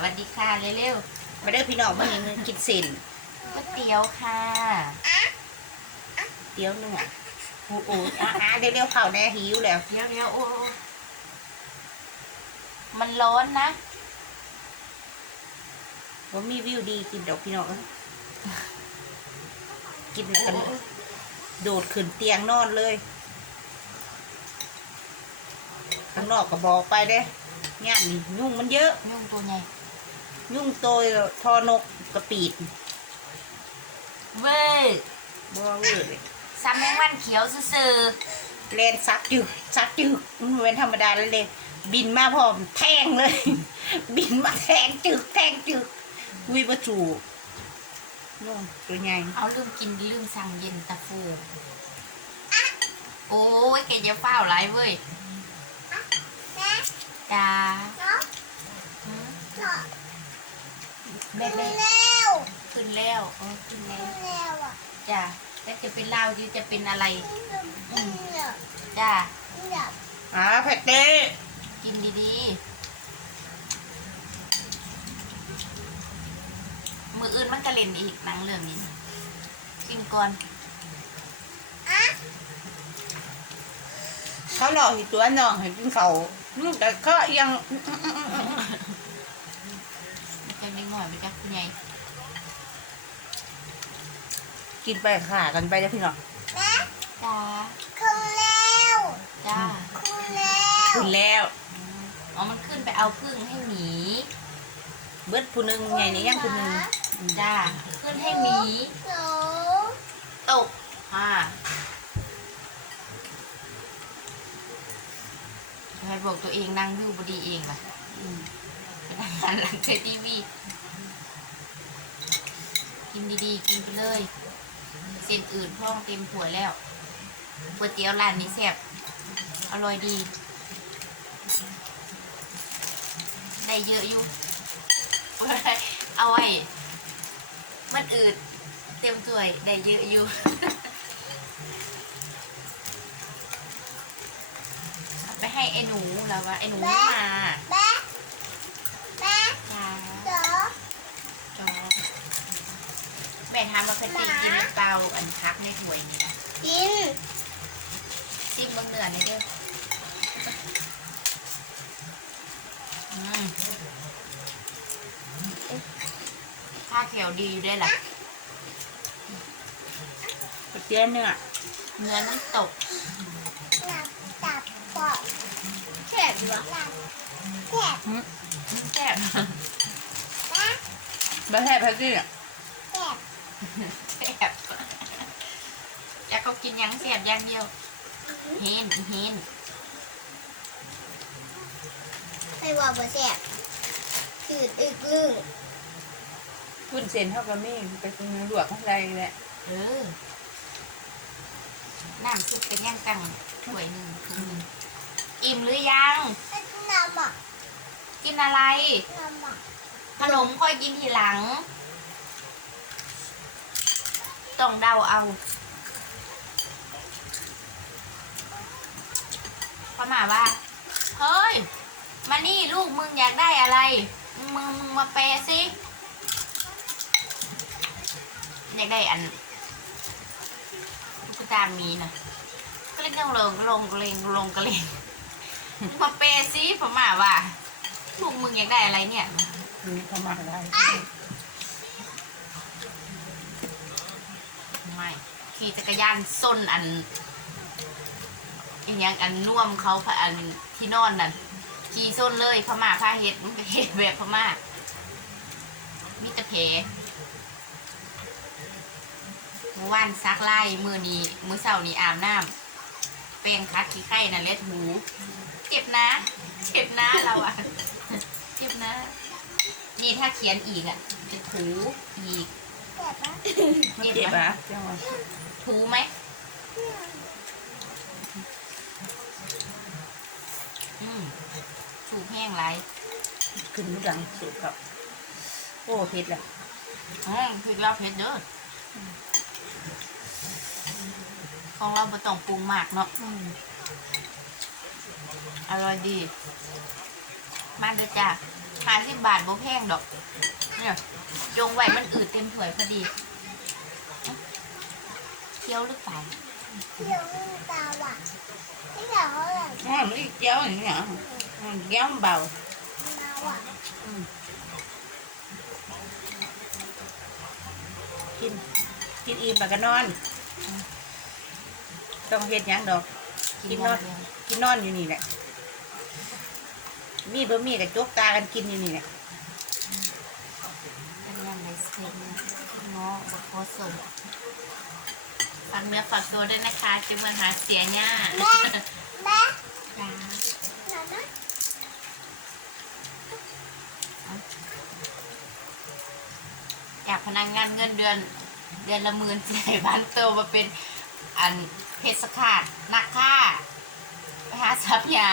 สวัสดีค่ะเร็วมาเด้อพี่น้องมานี่กินเส้นๆก๋วยเตี๋ยวค่ะเตี๋ยวเนื้อโอ้โหอะอ่เดี๋ยวเดี๋ยวเผาแน่หิวแล้วเดี๋ยวเดี๋ยวโอ้โอ้มันร้อนนะว่ามีวิวดีกินดอกพี่น้องเอ้ยกินกันโดดขึ้นเตียงนอนเลยข้างนอกก็บอกไปเด้งานนี่ยุ่งมันเยอะ ยุ่งตัวใหญ่ ยุ่งโตยทอนกกระปีดเว้ยบ่เวอร์เลยซ้ำแมงวันเขียวซื่อเลนซักจึกซักจึกมันเป็นธรรมดาแล้วเลย บินมาพร้อมแทงเลย บินมาแทงจึกแทงจึกวิบจูนู่นตัวใหญ่ๆเอาลืมกินลืมสั่งเย็นตาโฟโอ้ยแกจะเฝ้าไรเว้ยจ้าหืม แม่แม่ขึ้นแล้วเออขึ้นแล้วจ้าแล้วจะเป็นเหล้าหรือจะเป็นอะไรจ้าอ่าแพตเต้กินดีๆมืออื่นมันก็เล่นอีกหนังเรื่องนี้กินก่อนเขาหลอกอีกตัวน้องให้กินเขาวแต่ก็ยังมัน จะเล็กหน่อยไปจักคุณใหญ่กินไปขากันไปแล้วพี่น้องจ้าจ้าขึ้นแล้วอ๋อมันขึ้นไปเอาพึ่งให้หมีเบิดผู้หนึงไงนี่ยังผู้หนึงจ้าขึ้นให้หมีตกอ่าใครบอกตัวเองนั่งอยู่บดีเองล่ะอืมไปนั่งหันหลังเจทีวี กินดีๆ กินไปเลย เส้นอื่นพ่องเต็มถ้วยแล้วก๋วยเตี๋ยวร้านนี้แซ่บอร่อยดี ได้เยอะอยู่ เอาไว้ มันอืด เต็มถ้วยได้เยอะอยู่ไปให้ไอ้หนูแล้วว่าไอ้หนูมาจอแม่ ทำมาเป็นตีกินหรือเปล่าอันพักในถ้วยนี่นะซิมบนเนื้อหน่อยเด้ออืมผ้าเขียวดีอยู่ด้วยล่ะก๋วยเตี๋ยวเนื้อเนื้อน้ำตกหืมแซ่บบะแทบแพตตี้อะแซ่บอยากเขากินหยังแซ่บอย่างเดียวเห็นเห็นให้ว่าบ่แซ่บจืดอึกลึงคุณเซนเท่ากับมี่ไปกินลวกข้างในแหละเออน้ำซุปเป็นย่างกังถ้วยหนึ่งถุงหนึ่งอิ่มหรือยังไอ้น้ำอะกินอะไร น้ำอะขนมค่อยกินทีหลัง ต้องเดาเอาพระหมาว่า เฮ้ย มานี่ลูกมึงอยากได้อะไร มึงมึงมาแปลสิอยากได้อันตุ๊กตามีนะก็เลยต้องลงลงกระเลงลงกระเลงมึงมาแปลสิพระหมาว่าลูกมึงอยากได้อะไรเนี่ยนี่เขามาได้ ขี่จักรยานส้นอันอีกอย่างอันน่วมเขาพะอันที่นอนนั่นขี่ส้นเลยพม่าพาเห็ดมันก็เห็ดแบบพม่ามิตรเพเมื่อวานซักไล่มือนี้มือเสาร์นี้อาบน้ำแปรงคัดขี้ไข่นั่นเล็ดหู เจ็บนะ เจ็บนะเราอะเจ็บนะ นี่ถ้าเขียนอีกอะจะถูอีกแซ่บนะมันเจ็บอะจังหวะ ถูไหมอืมถูแห้งไรขึ้นดังสุดครับ โอ้เผ็ดแหละอืมพริกเราเผ็ดเด้ออของเราไม่ต้องปรุงมากเนาะอืมอร่อยดี มาเด้อจ้าห้าสิบบาทบ่แพงดอกเนี่ยจงไว้มันอืดเต็มถ้วยพอดีเคี้ยวหรือเปล่าเดี๋ยวมันตาหวานที่เหลือเขาแบบอ๋อมันเจียวอย่างเงี้ยมันเจียวเบามาหวานกิน กินอิ่มแล้วก็นอน ต้องเฮ็ดหยังดอก กินนอน กินนอนอยู่นี่แหละ มีบ่มีกับจกตากันกินอยู่นี่แหละเป็นยังไงเซ็งง้อบักโคสม ฝากเนื้อฝากตัวด้วยนะคะจะมาหาเสียหน้าแม่แม่จ้าหน่อยนะอยากพนักงานเงินเดือน เดือนละหมื่นใจบ้านโตมาเป็นอันเพชรขาดนักฆ่าไปหาทรัพยา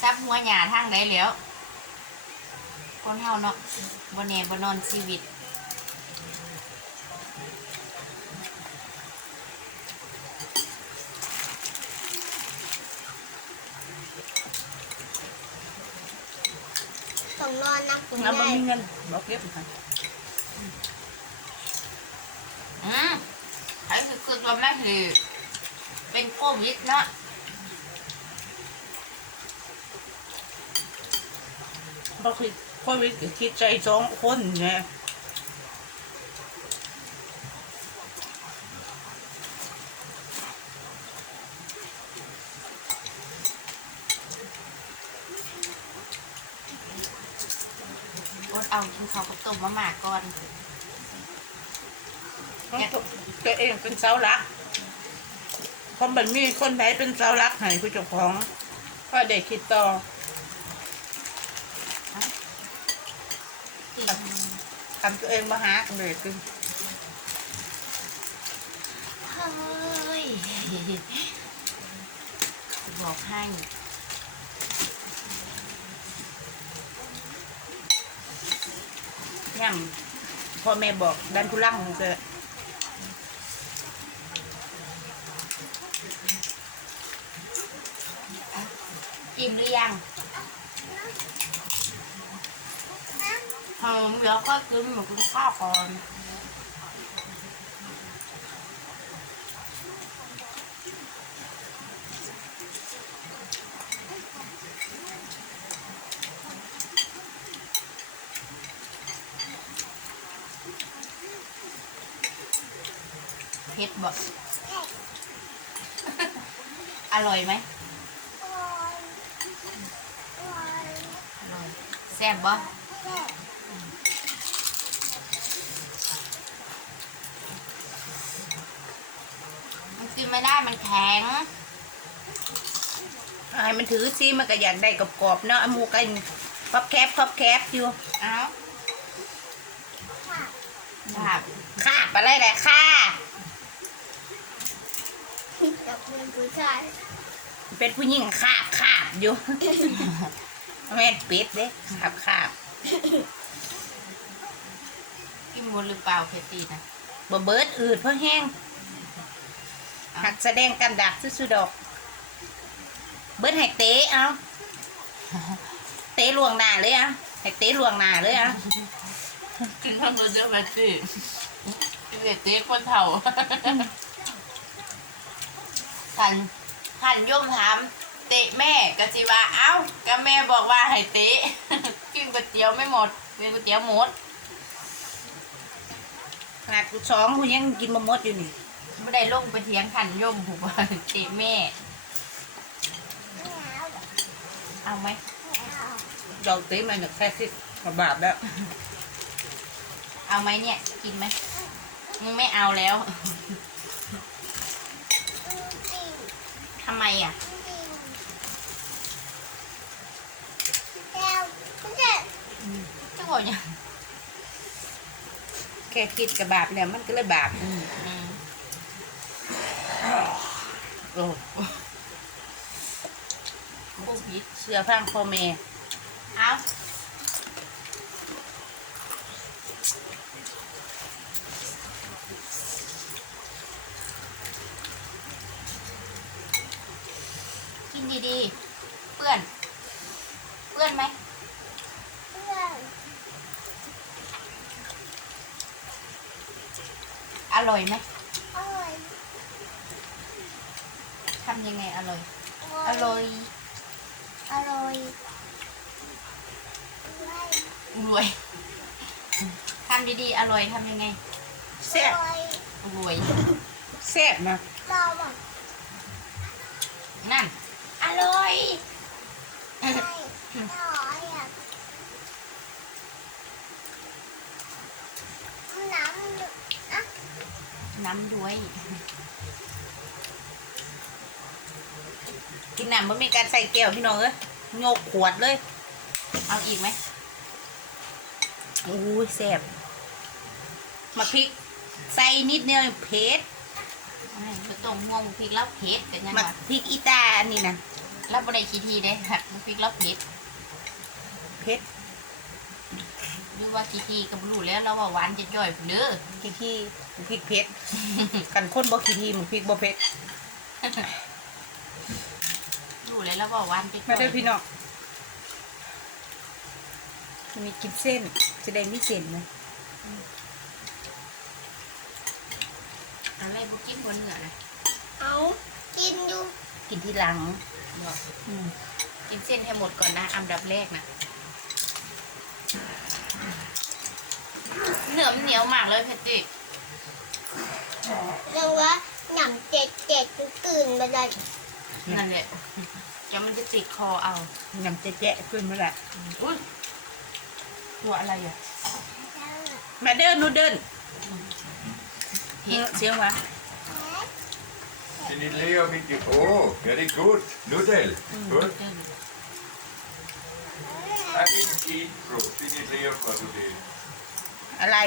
ทรัพย์หัวหยาทางไหนแล้วคนเฮาเนาะบนเนบนอนชีวิต ส่งนอนนักคุณเราบ่แม่มีเงินบ่เก็บค่ะอืมไอ้คือคือตัวแม่คือเป็นโควิดเนาะบ่คือโควิดก็คิดใจสองคนไง อดเอากินข้าวกับต้มมะ หม่าก่อนตัวเองเป็นเสาหลักคนแบบมีคนไหนเป็นเสาหลักให้ผู้เจ้าของ ก็ได้คิดต่อกินทำตัวเองมาหากันเลยคือเฮ้ยบอกให้ย่ำ พ่อแม่บอกดันทุลังมันก็กินหรือยัง หอมเดี๋ยวก็กินหมูกินข้าวก่อน เผ็ดบอกอร่อยไหมโอ้ยโอ้ยอร่อยแซ่บบ่แม่มันกินไม่ได้มันแข็งให้มันถือซิมันก็อยากได้กรอบๆเนาะเอาหมูกันพับแคบพับแคบอยู่เอ้าค่ะครับคาบอะไรแหละค่า กับคุณผู้ชายเป็นผู้หญิงคาบคาบอยู่แม่นเป็ดเด้คาบคาบกินหมดหรือเปล่าเพชรตีนะบ่เบิดอืดเพราะแห้งหักแสดงกันดักซื่อๆดอก เบิดให้เตะเอาเตะลวงหน้าเลยอะให้เตะลวงหน้าเลยอะกินข้าวเยอะไปสิกินเด็ดเจ๊คนเฒ่า ขันขันย่มถามเตะแม่กะจิว่าเอ้าก็แม่บอกว่าให้เตะ กินก๋วยเตี๋ยวไม่หมดกินก๋วยเตี๋ยวหมดขนาดกูสองกูยังกินมะมดอยู่นี่ไม่ได้ลงไปเถียงขันย่มผูกว่าเตะแม่ไม่เอาเอาไหมไม่เอาดอกเตะมันแค่สิบาทแล้วเอาไหมเนี่ย กินไหมมึงไม่เอาแล้ว อืมจริง ทำไมอะจริงแล้วคุณเจ๊จะบอกยังแค่คิดกับบาปเนี่ยมันก็เลยบาปอืมอืมโอ้โควิดเสื้อพังพ่อแม่ ดีๆ เปื่อน เปื่อนไหมอร่อยไหมอร่อยทำยังไงอร่อย อร่อย อร่อยรวยทำดีๆ อร่อยทำยังไงแซ่บรวยแซ่บนะนั่น อร่อยใช่อร่อยอะน้ำอะน้ำด้วย กินน้ำมันมีการใส่แก้วพี่น้องเอ้ยโยกขวดเลย เอาอีกไหมอู้ยแซ่บมาพริก ใส่นิดเดียวเผ็ดไม่ก็ต้องม่วงพริกแล้วเผ็ดเป็นยังมาไงพริกอีตาอันนี้นะ แล้วบริคีทีเด้ค่ะพริกแล้วเผ็ดเผ็ดหรือว่าคีทีก็บรู้แล้วเราว่าหวานจะจ่อยเด้อขี้ที่พริกเผ็ดกันคนบ่ขี้ที่มันพริกบ่เผ็ดรู้แล้วเราว่าหวานจะจ่มาอเด้อยพี่น้องมันมีกินเส้นจะได้ไม่เส้นไหมอะไรบุกินบนเหนือนะเอากินอยู่ กินที่หลังบอกอืมกินเส้นให้หมดก่อนนะอันดับแรกนะเหนือมันเหนียวมากเลยเพชรจิเรียกว่าหนำเจ็ดเจ็ดตื่นมาเลยนั่นแหละเดี๋ยวมันจะติดคอเอายำแจ๊ะๆขึ้นมาละอุ้ยตัวอะไรอะมาเดินนูเดินเผ็ดเสียงวะ Finish Leo mycket. Oh, very good. Nudel. Good. I didn't eat fruit. Finish Leo for today. อะไร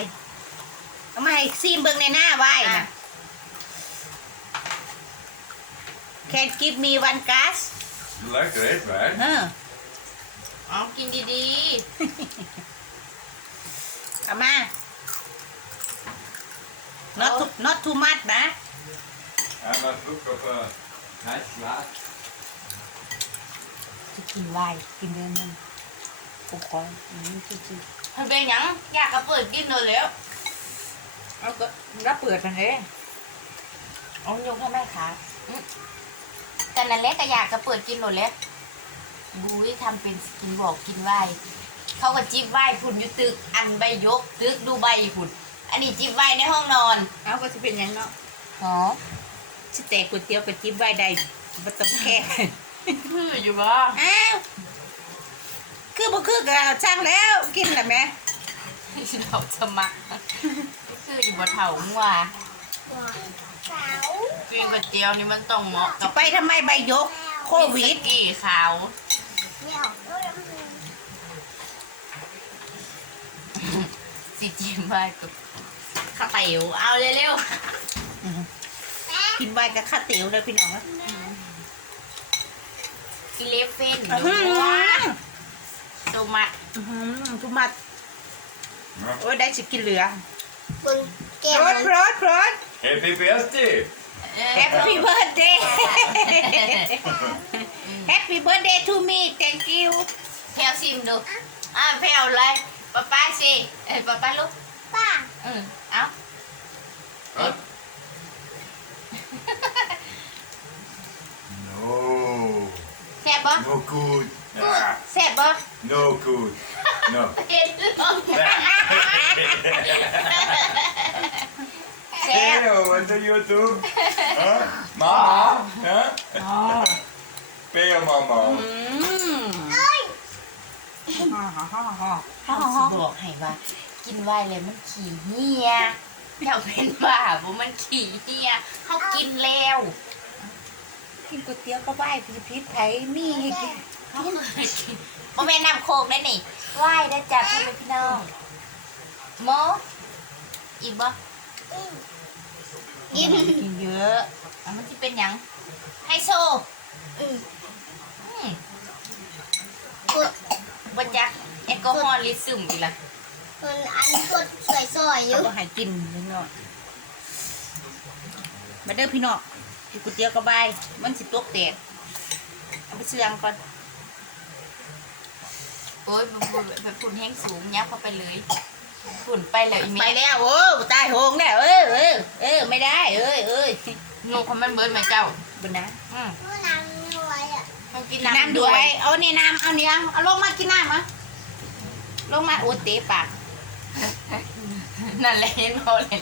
เอามาให้ซีมเบิ่งในหน้าไว้อะนะ Can give me one glass You like red wine? เอออ๋อ กินดีเอามา not too not too much นะ I'm a book of a nice glass. จะกินไวน์กินเดือนนึงกูขออืมจริงๆมันเป็นหยังอยากกระเปิดกินเลยแล้ว ๆเอาก็รับเปิดมาเลยเอายกให้แม่ขาอืมแต่นั่นแหละก็อยากกระเปิดกินเลยแล้วบุ้ยทำเป็นกินบอกกินไหวเขาก็จิบไหวพุ่นอยู่ตึก อันใบยกตึกดูใบพุ่นอันนี้จิบไหวในห้องนอนเอาก็จะเป็นหยังเนาะอ๋อ สิแต่ก๋วยเตี๋ยวกับจิ้มไว้ได้บ่ต้องแค่คืออยู่บ่อ้าวคือบ่คือก็ช่างแล้วกินแล้วแหม่เราสมัครคืออยู่บ่เถ่างัวว้าสาวกินก๋วยเตี๋ยวนี่มันต้องเหมาะสิกับไปทำไมใบยก โควิดสกี้ขาวเนี่ยเอาน้ำมันสิจิมไว้กับข้าวเตี๋ยวเอาเร็วอือ กินไว้กับข้าวเตี๋ยวเลยพี่น้องเอ้ยๆอีเลฟเฟนอื้อหือโซมัดอื้อหือทุกมัด Ja. โอ้ยได้สิกินเหลือบนแก้โปวรดโปรดโปรด Happy birthday! Happy birthday Happy birthday to me thank you แพลวซิมดูอ่าแพลวเลยป้าป้าสิเอ้ยป้าป้าลูกป้า อืมเอา Huh? แซ่บบ่ No good. Ah, แซ่บบ่ no good. No. เห็นลองแซ่บ Theo, what do you do? Huh? Mama? Huh? อ๋อ Bear mama. อืมเอ้ยฮ่าฮ่าฮ่าฮ่าเขาสิบอกให้ว่า กินไวน์เลยมันขี่เหียเจ้าเป็นบ้าบ่มันขี่เหียเขากินแล้ว กินก๋วยเตี๋ยวก็ไหว้พิพิธไผมีให้กินเขาเคยกินโมแม่น้ำโคกได้นี่ไหว้ได้จัดพ่อแม่พี่น้องโมอีกบ่ยิ้มกินเยอะอะมันจะเป็นหยังไฮโซอืมอืมกดบัญญักแอลกอฮอล์ลิซึมอีกละมันอันกดสวยๆอเอายู่ก็ให้กินนิดหน่อยมาเด้อพี่น้อง กินก๋วยเตี๋ยวก็บายมันสิตกแตกเอาไปเสื่องก่อนโอ้ยแบบพูดแบบพูดแห้งสูงยับเข้าไปเลยฝุ่นไปแล้วอีเมไปแล้วโอ้ตายโหงแล้วเออเออเออไม่ได้ เอ้ยเอ้ยงูเขามันเบิร์ดไหมเจ้าบุญนะอืมผู้นำรวยอะมันกินกินน้ำด้วยเอานี่น้ำเอาเนี่ยเอาลงมากินน้ำมะลงมาโอ้เตะปากนั่นแหละเห็นเขาเลย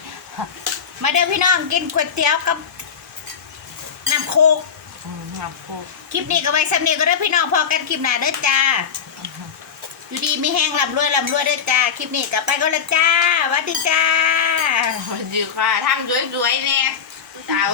มาเด้อพี่น้องกินก๋วยเตี๋ยวกับน้ำโคกอืมน้ำโคกคลิปนี้ก็ไว้สำเนียก็เด้อพี่น้องพอกันคลิปหน้าเด้อจ้า อยู่ดีมีแห้งลำรวยลำรวยเด้อจ้า คลิปนี้กลับไปก็แล้วจ้าหวัดดีจ้า มันอยู่ค่ะทำรวยๆแน่ผู้สาว